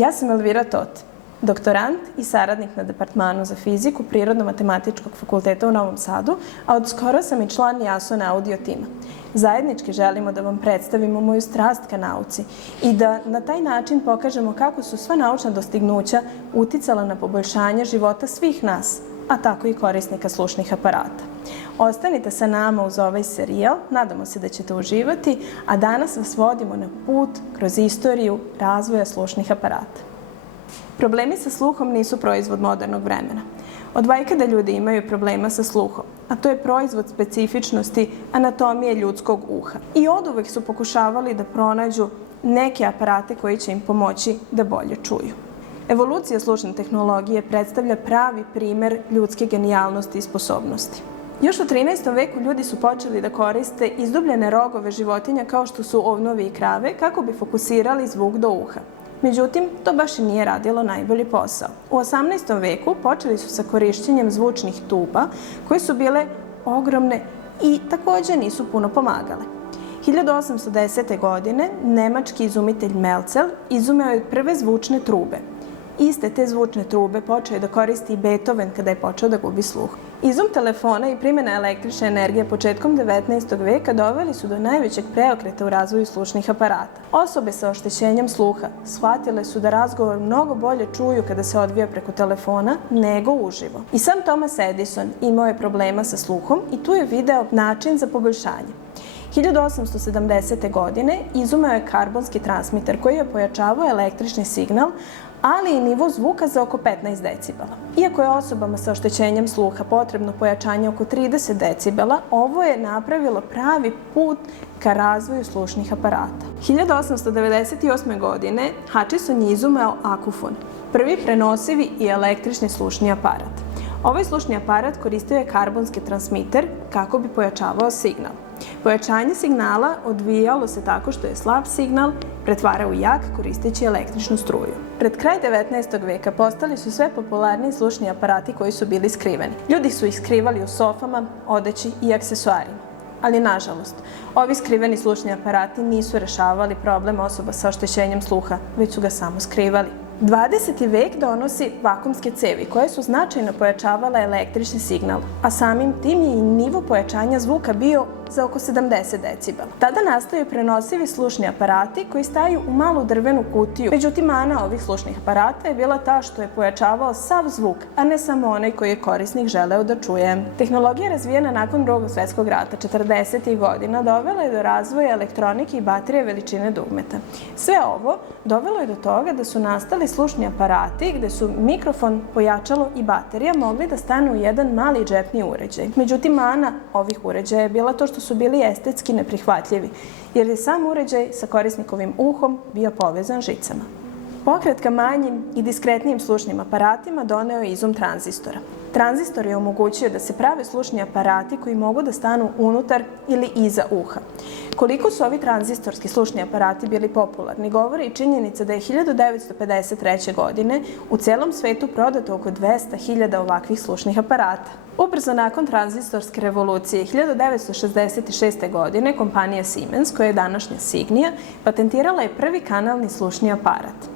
Ja sam Elvira Tot, doktorant i saradnik na Departmanu za fiziku Prirodno-matematičkog fakulteta u Novom Sadu, a od skoro sam i član Jason Audio tima. Zajednički želimo da vam predstavimo moju strast ka nauci i da na taj način pokažemo kako su sva naučna dostignuća uticala na poboljšanje života svih nas, a tako i korisnika slušnih aparata. Ostanite sa nama uz ovaj serijal, nadamo se da ćete uživati, a danas vas vodimo na put kroz istoriju razvoja slušnih aparata. Problemi sa sluhom nisu proizvod modernog vremena. Od vajkada ljudi imaju problema sa sluhom, a to je proizvod specifičnosti anatomije ljudskog uha. I oduvek su pokušavali da pronađu neke aparate koji će im pomoći da bolje čuju. Evolucija slušne tehnologije predstavlja pravi primer ljudske genijalnosti i sposobnosti. Još u 13. veku ljudi su počeli da koriste izdubljene rogove životinja kao što su ovnovi i krave kako bi fokusirali zvuk do uha. Međutim, to baš i nije radilo najbolji posao. U 18. veku počeli su sa korišćenjem zvučnih tuba koje su bile ogromne i također nisu puno pomagale. 1810. godine nemački izumitelj Melzel izumeo je prve zvučne trube. Iste te zvučne trube počeo je da koristi i Beethoven kada je počeo da gubi sluh. Izum telefona i primjena električne energije početkom 19. veka doveli su do najvećeg preokreta u razvoju slušnih aparata. Osobe sa oštećenjem sluha shvatile su da razgovor mnogo bolje čuju kada se odvija preko telefona nego uživo. I sam Thomas Edison imao je problema sa sluhom i tu je video način za poboljšanje. 1870. godine izumeo je karbonski transmiter koji je pojačavao električni signal, ali i nivo zvuka za oko 15 decibela. Iako je osobama sa oštećenjem sluha potrebno pojačanje oko 30 decibela, ovo je napravilo pravi put ka razvoju slušnih aparata. 1898. godine Hutchison je izumeo akufon, prvi prenosivi i električni slušni aparat. Ovaj slušni aparat koristio je karbonski transmiter kako bi pojačavao signal. Pojačanje signala odvijalo se tako što je slab signal pretvarao u jak koristeći električnu struju. Pred kraj 19. veka postali su sve popularniji slušni aparati koji su bili skriveni. Ljudi su ih skrivali u sofama, odeći i aksesuarima. Ali nažalost, ovi skriveni slušni aparati nisu rešavali problem osoba sa oštećenjem sluha, već su ga samo skrivali. 20. vek donosi vakumske cevi koje su značajno pojačavale električni signal, a samim tim je i nivo pojačanja zvuka bio za oko 70 decibela. Tada nastaju prenosivi slušni aparati koji staju u malu drvenu kutiju. Međutim, mana ovih slušnih aparata je bila ta što je pojačavao sav zvuk, a ne samo onaj koji je korisnik želeo da čuje. Tehnologija razvijena nakon Drugog svjetskog rata 40. godina dovela je do razvoja elektronike i baterije veličine dugmeta. Sve ovo dovelo je do toga da su nastali slušni aparati gde su mikrofon, pojačalo i baterija mogli da stanu u jedan mali džepni uređaj. Međutim, mana ovih uređaja je bila to što su bili estetski neprihvatljivi, jer je sam uređaj sa korisnikovim uhom bio povezan žicama. Pokret ka manjim i diskretnijim slušnim aparatima doneo je izum tranzistora. Tranzistor je omogućio da se prave slušni aparati koji mogu da stanu unutar ili iza uha. Koliko su ovi tranzistorski slušni aparati bili popularni, govori i činjenica da je 1953. godine u celom svetu prodato oko 200.000 ovakvih slušnih aparata. Ubrzo nakon tranzistorske revolucije 1966. godine kompanija Siemens, koja je današnja Signija, patentirala je prvi kanalni slušni aparat.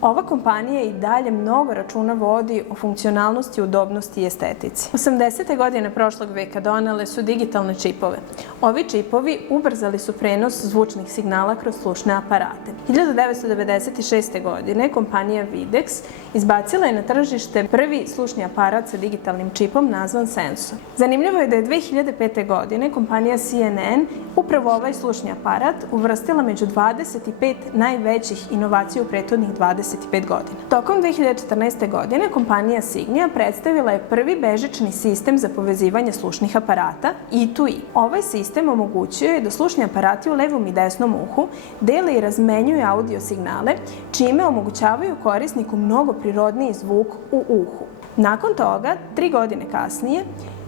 Ova kompanija i dalje mnogo računa vodi o funkcionalnosti, udobnosti i estetici. 80. godine prošlog veka donele su digitalne čipove. Ovi čipovi ubrzali su prenos zvučnih signala kroz slušne aparate. 1996. godine kompanija Videx izbacila je na tržište prvi slušni aparat sa digitalnim čipom nazvan Sensor. Zanimljivo je da je 2005. godine kompanija CNN upravo ovaj slušni aparat uvrstila među 25 najvećih inovacija u prethodnih 25 godina. Tokom 2014. godine kompanija Signija predstavila je prvi bežični sistem za povezivanje slušnih aparata E2E. Ovaj sistem omogućuje je da slušni aparati u levom i desnom uhu dele i razmenjuju audio signale, čime omogućavaju korisniku mnogo prirodniji zvuk u uhu. Nakon toga, 3 godine kasnije,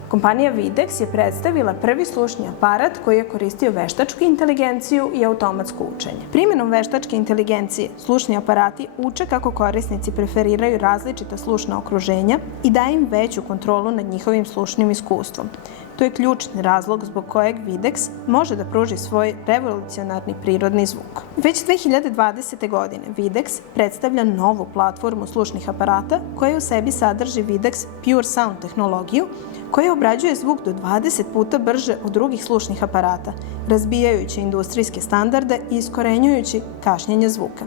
kompanija Videx je predstavila prvi slušni aparat koji je koristio veštačku inteligenciju i automatsko učenje. Primjenom veštačke inteligencije slušni aparati uče kako korisnici preferiraju različita slušna okruženja i daje im veću kontrolu nad njihovim slušnim iskustvom. To je ključni razlog zbog kojeg Videx može da pruži svoj revolucionarni prirodni zvuk. Već 2020. godine Videx predstavlja novu platformu slušnih aparata koja u sebi sadrži Videx Pure Sound tehnologiju koja obrađuje zvuk do 20 puta brže od drugih slušnih aparata, razbijajući industrijske standarde i iskorenjujući kašnjenje zvuka.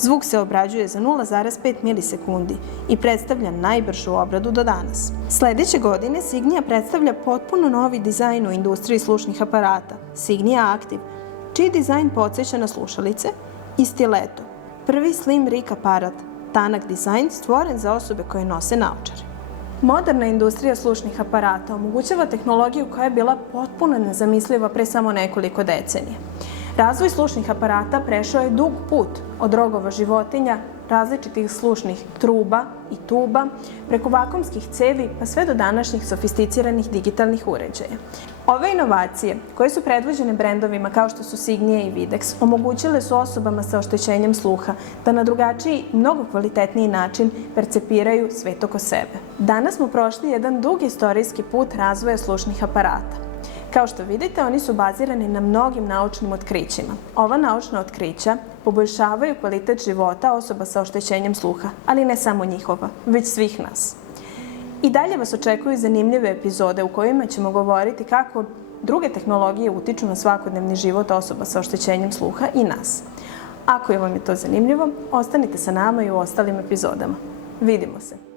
Zvuk se obrađuje za 0,5 milisekundi i predstavlja najbržu obradu do danas. Sledeće godine Signia predstavlja potpuno novi dizajn u industriji slušnih aparata, Signia Active, čiji dizajn podsjeća na slušalice, i Stiletto, prvi slim rig aparat, tanak dizajn stvoren za osobe koje nose naočare. Moderna industrija slušnih aparata omogućava tehnologiju koja je bila potpuno nezamisliva pre samo nekoliko decenija. Razvoj slušnih aparata prešao je dug put od rogova životinja, različitih slušnih truba i tuba, preko vakumskih cevi pa sve do današnjih sofisticiranih digitalnih uređaja. Ove inovacije, koje su predvođene brendovima kao što su Signia i Videx, omogućile su osobama sa oštećenjem sluha da na drugačiji, mnogo kvalitetniji način percepiraju svet oko sebe. Danas smo prošli jedan dug istorijski put razvoja slušnih aparata. Kao što vidite, oni su bazirani na mnogim naučnim otkrićima. Ova naučna otkrića poboljšavaju kvalitet života osoba sa oštećenjem sluha, ali ne samo njihova, već svih nas. I dalje vas očekuju zanimljive epizode u kojima ćemo govoriti kako druge tehnologije utiču na svakodnevni život osoba sa oštećenjem sluha i nas. Ako vam je to zanimljivo, ostanite sa nama i u ostalim epizodama. Vidimo se!